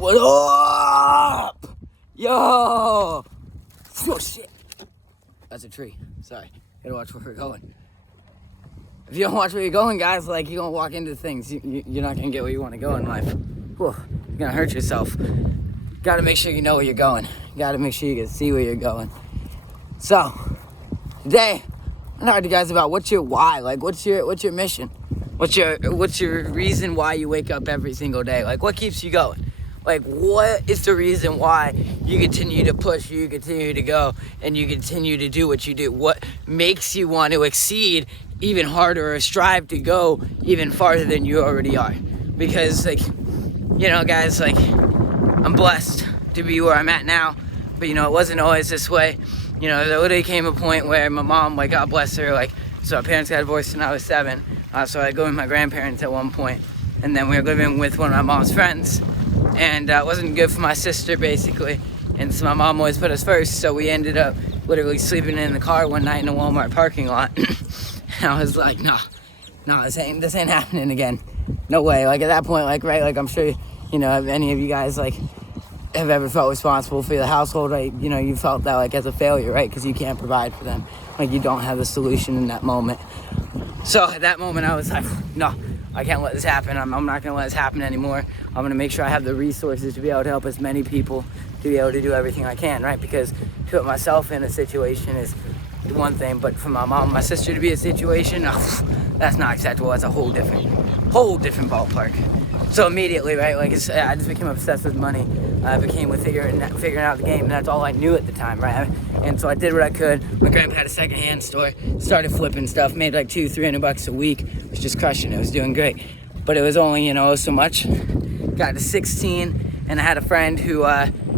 What up? Yo! Oh shit. That's a tree. Sorry. Gotta watch where we're going. If you don't watch where you're going, guys, like, you're gonna walk into things. You're not gonna get where you wanna go in life. Whew. You're gonna hurt yourself. Gotta make sure you know where you're going. Gotta make sure you can see where you're going. So, today, I'm talking to you guys about what's your why. Like, what's your mission? What's your reason why you wake up every single day? Like, what keeps you going? Like, what is the reason why you continue to push, you continue to go, and you continue to do what you do? What makes you want to exceed even harder or strive to go even farther than you already are? Because, like, you know, guys, like, I'm blessed to be where I'm at now, but, you know, it wasn't always this way. You know, there literally came a point where my mom, like, God bless her, like, so our parents got divorced when I was 7, so I go with my grandparents at one point, and then we were living with one of my mom's friends, and it wasn't good for my sister, basically, and so my mom always put us first, so we ended up literally sleeping in the car one night in a Walmart parking lot, and I was like, no, this ain't happening again, no way. Like, at that point, like, right, like, I'm sure, you know, if any of you guys, like, have ever felt responsible for the household, right? You know, you felt that, like, as a failure, right? Because you can't provide for them. Like, you don't have the solution in that moment. So at that moment, I was like, no, I can't let this happen. I'm not going to let this happen anymore. I'm going to make sure I have the resources to be able to help as many people, to be able to do everything I can, right? Because to put myself in a situation is one thing, but for my mom and my sister to be in a situation, that's not acceptable. That's a whole different ballpark. So immediately, right, like, I just became obsessed with money. I became with figuring out the game, and that's all I knew at the time, right? And so I did what I could. My grandpa had a secondhand store, started flipping stuff, made like $200-300 a week, was just crushing it, was doing great. But it was only, you know, so much. Got to 16, and I had a friend who,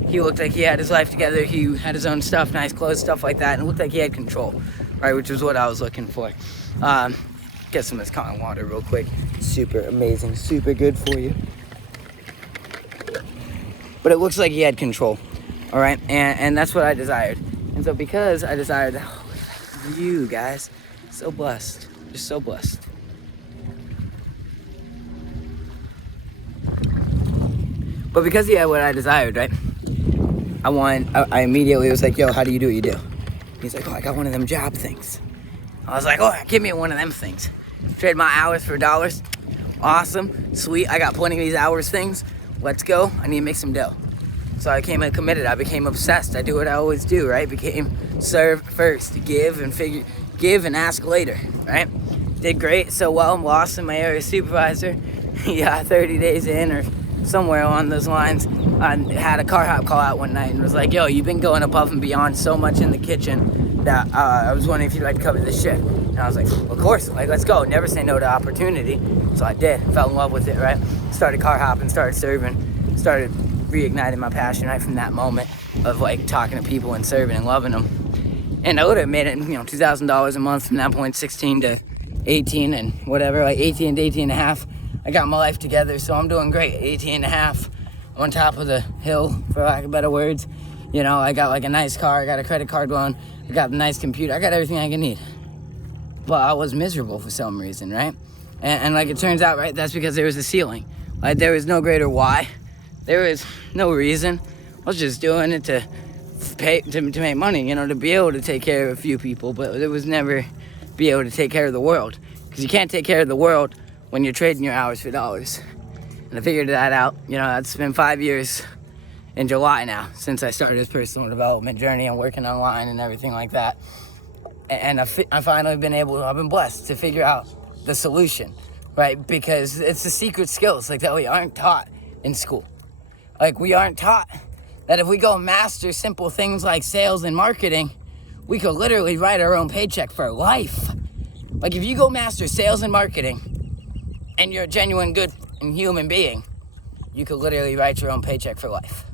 he looked like he had his life together. He had his own stuff, nice clothes, stuff like that, and it looked like he had control, right, which was what I was looking for. Get some of this cotton water real quick. Super amazing, super good for you. But it looks like he had control, all right? And that's what I desired. And so because I desired you guys, so blessed, just so blessed. But because he had what I desired, right? I immediately was like, yo, how do you do what you do? He's like, oh, I got one of them job things. I was like, oh, give me one of them things. Trade my hours for dollars. Awesome, sweet, I got plenty of these hours things. Let's go, I need to make some dough. So I became committed, I became obsessed. I do what I always do, right? Became serve first, give and ask later, right? Did great, so well, I'm lost in my area supervisor. Yeah, 30 days in or somewhere along those lines. I had a car hop call out one night and was like, yo, you've been going above and beyond so much in the kitchen that I was wondering if you'd like to cover this shit. And I was like, of course, like, let's go. Never say no to opportunity. So I did, fell in love with it, right? Started car hopping, started serving, started reigniting my passion right from that moment of, like, talking to people and serving and loving them. And I would have made it, you know, $2,000 a month from that point, 16 to 18 and whatever, like 18 to 18 and a half. I got my life together, so I'm doing great. 18 and a half on top of the hill, for lack of better words. You know, I got like a nice car, I got a credit card loan, I got a nice computer, I got everything I can need. But I was miserable for some reason, right? And like, it turns out, right, that's because there was a ceiling. Like, there was no greater why. There was no reason. I was just doing it to make money, you know, to be able to take care of a few people, but it was never be able to take care of the world. Because you can't take care of the world when you're trading your hours for dollars. And I figured that out. You know, it's been 5 years in July now since I started this personal development journey and working online and everything like that. And I've finally I've been blessed to figure out the solution, right? Because it's the secret skills, like, that we aren't taught in school. Like, we aren't taught that if we go master simple things like sales and marketing, we could literally write our own paycheck for life. Like, if you go master sales and marketing and you're a genuine good and human being, you could literally write your own paycheck for life.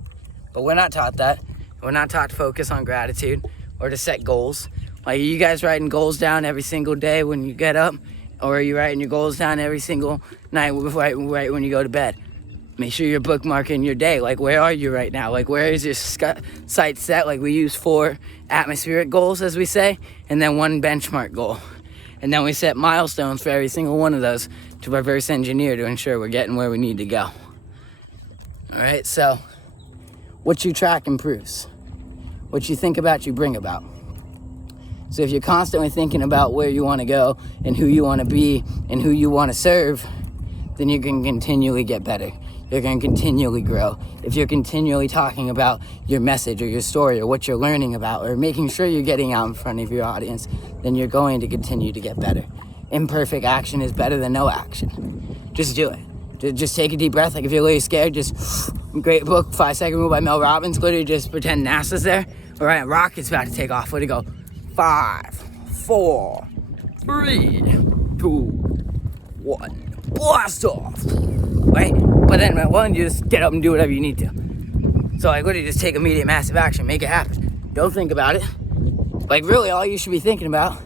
But we're not taught that. We're not taught to focus on gratitude or to set goals. Like, are you guys writing goals down every single day when you get up? Or are you writing your goals down every single night right when you go to bed? Make sure you're bookmarking your day. Like, where are you right now? Like, where is your sight set? Like, we use 4 atmospheric goals, as we say, and then 1 benchmark goal. And then we set milestones for every single one of those to reverse engineer to ensure we're getting where we need to go. All right, so what you track improves. What you think about, you bring about. So if you're constantly thinking about where you want to go and who you want to be and who you want to serve, then you can continually get better. You're going to continually grow. If you're continually talking about your message or your story or what you're learning about or making sure you're getting out in front of your audience, then you're going to continue to get better. Imperfect action is better than no action. Just do it. Just take a deep breath. Like if you're really scared, just, great book, 5 Second Rule by Mel Robbins. Literally just pretend NASA's there. All right, a rocket's about to take off. Let it go. 5, 4, 3, 2, 1. Blast off. Right? But then at one, you just get up and do whatever you need to. So like literally just take immediate massive action. Make it happen. Don't think about it. Like really all you should be thinking about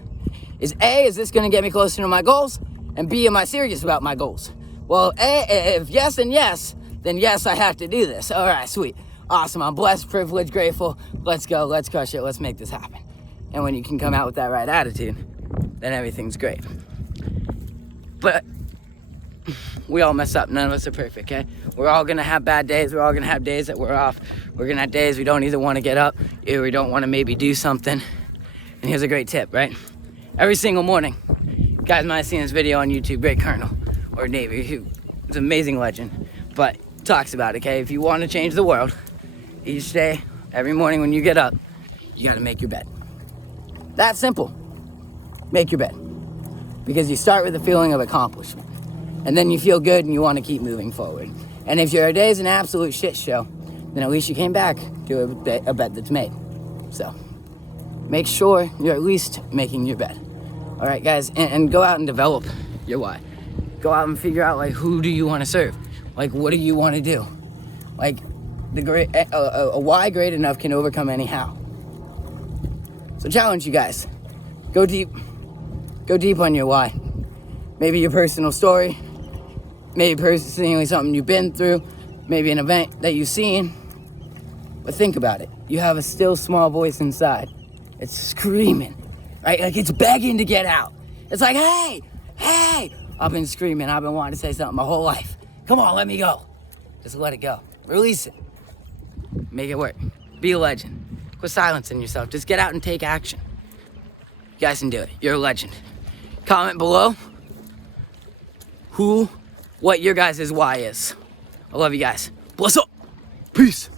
is A, is this going to get me closer to my goals? And B, am I serious about my goals? Well, A, if yes and yes, then yes, I have to do this. All right, sweet. Awesome. I'm blessed, privileged, grateful. Let's go. Let's crush it. Let's make this happen. And when you can come out with that right attitude, then everything's great. But we all mess up. None of us are perfect, okay? We're all going to have bad days. We're all going to have days that we're off. We're going to have days we don't either want to get up or we don't want to maybe do something. And here's a great tip, right? Every single morning, you guys might have seen this video on YouTube, Great Colonel, or Navy, who is an amazing legend, but talks about it, okay? If you want to change the world, each day, every morning when you get up, you got to make your bed. That's simple. Make your bed. Because you start with a feeling of accomplishment. And then you feel good and you want to keep moving forward. And if your day is an absolute shit show, then at least you came back to a bed that's made. So make sure you're at least making your bed. All right, guys, and go out and develop your why. Go out and figure out, like, who do you want to serve? Like, what do you want to do? Like, a why great enough can overcome any how. So challenge you guys. Go deep. Go deep on your why. Maybe your personal story. Maybe personally something you've been through. Maybe an event that you've seen. But think about it. You have a still small voice inside. It's screaming, right? Like it's begging to get out. It's like, hey, hey. I've been screaming. I've been wanting to say something my whole life. Come on, let me go. Just let it go. Release it. Make it work. Be a legend. Quit silencing yourself. Just get out and take action. You guys can do it. You're a legend. Comment below what your guys' why is. I love you guys. Bless up. Peace.